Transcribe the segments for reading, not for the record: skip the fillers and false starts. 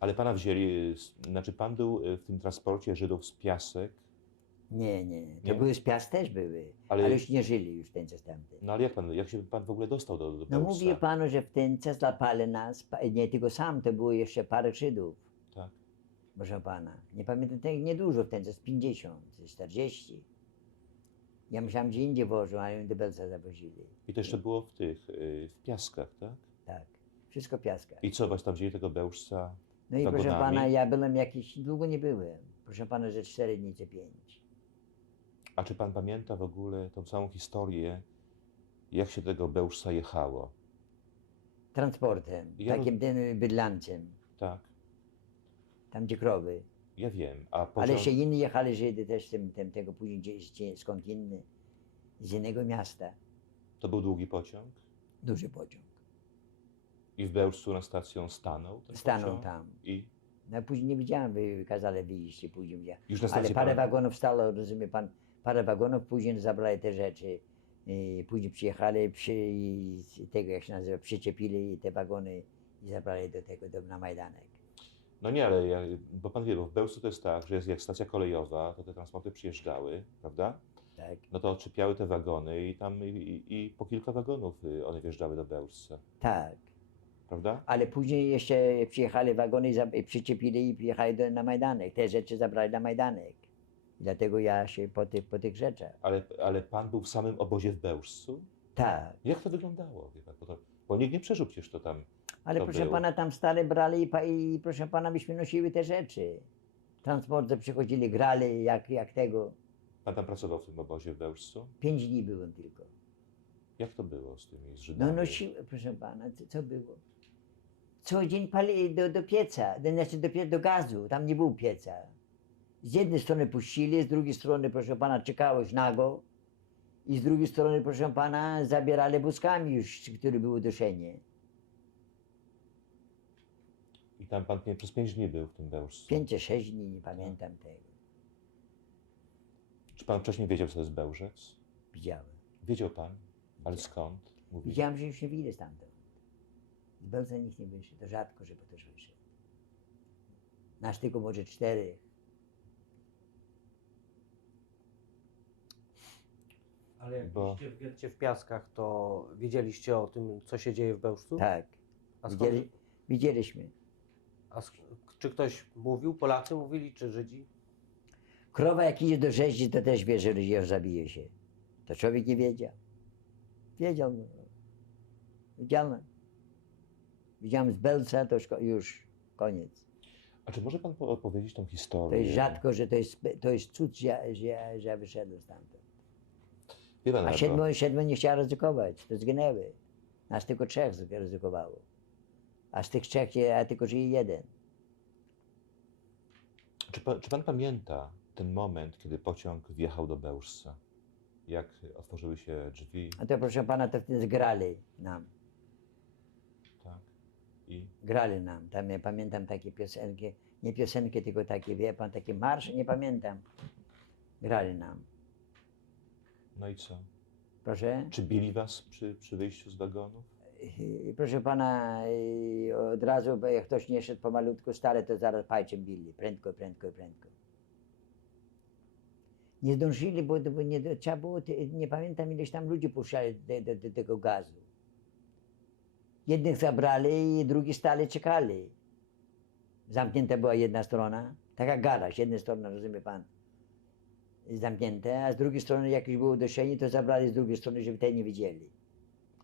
Ale pana wzięli, znaczy pan był w tym transporcie Żydów z Piasek. Nie, nie. To Nie? były z Piast też były, Ale- ale już nie żyli już ten czas tamten. No ale jak się pan w ogóle dostał do No Bełżca? mówię panu, że w ten czas złapali nas, nie tylko sam, to było jeszcze parę Żydów, Tak. proszę pana. Nie pamiętam, tak niedużo w ten czas, 50, 40. Ja myślałem, że indziej wożą, a oni do Belca zawozili. I to jeszcze było w Piaskach, tak? Tak, wszystko Piaska. I co, was tam wzięli tego Bełżca No i proszę wagonami? pana, ja byłem jakiś, długo nie byłem. Proszę pana, że 4 dni czy 5. A czy pan pamięta w ogóle tą całą historię, jak się do tego Bełżca jechało? Transportem, Ja takim tym bydlancem, Tak, tam gdzie krowy. ja wiem. A Ale pociąg... jeszcze inni jechali Żydy też tego później skąd inny, z innego miasta. To był długi pociąg? Duży pociąg. I w Bełżcu na stację stanął ten Stanął pociąg? tam. I No później nie widziałem, kazali wyjść i później widziałem. Już na Ale stacji parę pan- wagonów stało, rozumie pan, parę wagonów później zabrali te rzeczy. I później przyjechali, i tego jak się nazywa, przyczepili te wagony i zabrali do tego, na Majdanek. No nie, ale bo pan wie, bo w Bełżcu to jest tak, że jest jak stacja kolejowa, to te transporty przyjeżdżały, prawda? Tak, No to odczepiały te wagony i tam i po kilka wagonów one wjeżdżały do Bełżca, tak. prawda? Ale później jeszcze przyjechali wagony i przyczepili i przyjechali na Majdanek. Te rzeczy zabrali na Majdanek. I dlatego ja się po tych rzeczach. Ale pan był w samym obozie w Bełżcu? Tak. Jak to wyglądało? Wie pan? Bo nikt nie przeżył przecież to tam. Ale to proszę było. pana, tam stale brali i proszę pana, myśmy nosili te rzeczy. Transporty przychodzili, grali jak tego. Pan tam pracował w tym obozie w Bełżcu? 5 dni byłem tylko. Jak to było z tymi No Żydami? nosiłem, proszę pana, co było? Co dzień pali do pieca, znaczy do gazu, tam nie było pieca. Z jednej strony puścili, z drugiej strony, proszę pana, czekałeś nago i z drugiej strony, proszę pana, zabierali wózkami już, które były duszenie. I tam pan przez 5 dni był w tym Bełżcu. 5 czy 6 dni, nie pamiętam tego. Czy pan wcześniej wiedział, co to jest Bełżec? Widziałem. Wiedział pan? Ale skąd? Mówi. Widziałem, że już nie wyjdę stamtąd. Z Belca nikt nie wyszedł, to rzadko, żeby też wyszedł. Nasz tylko może 4. Ale jak Bo- byliście w getcie w Piaskach, to wiedzieliście o tym, co się dzieje w Bełżcu? Tak, A skąd, widzieliśmy. czy ktoś mówił, Polacy mówili, czy Żydzi? Krowa jak idzie do rzezi, to też wie, że ją zabije się. To człowiek nie wiedział. Wiedział. No. Widziałem. Widziałem z Belca, to już koniec. A czy może pan opowiedzieć tą historię? To jest rzadko, że to jest cud, że ja wyszedłem stamtąd. Wie pan, A bo- 7 nie chciała ryzykować, to zginęły. Nas tylko 3 ryzykowało. A z tych 3 tylko żyje 1. Czy pan pamięta ten moment, kiedy pociąg wjechał do Bełżca? Jak otworzyły się drzwi, A to proszę pana, to wtedy grali nam. tak? I Grali nam. Tam ja pamiętam takie piosenki, nie piosenki, tylko takie, wie pan, takie marsze, nie pamiętam. Grali nam. no i co? Proszę? Czy bili was przy wyjściu z wagonów? Proszę pana, od razu, bo jak ktoś nie szedł pomalutku stale, to zaraz pajczem bili. Prędko, prędko, prędko. Nie zdążyli, bo nie, trzeba było, nie pamiętam ileś tam ludzi puszczali do tego gazu. Jednych zabrali i drugi stale czekali. Zamknięta była jedna strona, taka garaż, jedna strona, rozumie pan, zamknięte, a z drugiej strony jak już było duszenie, to zabrali z drugiej strony, żeby tej nie widzieli.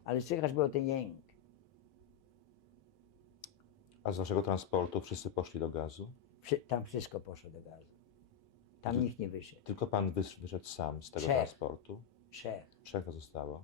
Ale słychać było ten jęk. A z waszego transportu wszyscy poszli do gazu? Tam wszystko poszło do gazu. Tam nikt nie wyszedł. Tylko pan wyszedł sam z tego 3. transportu? 3. 3 zostało.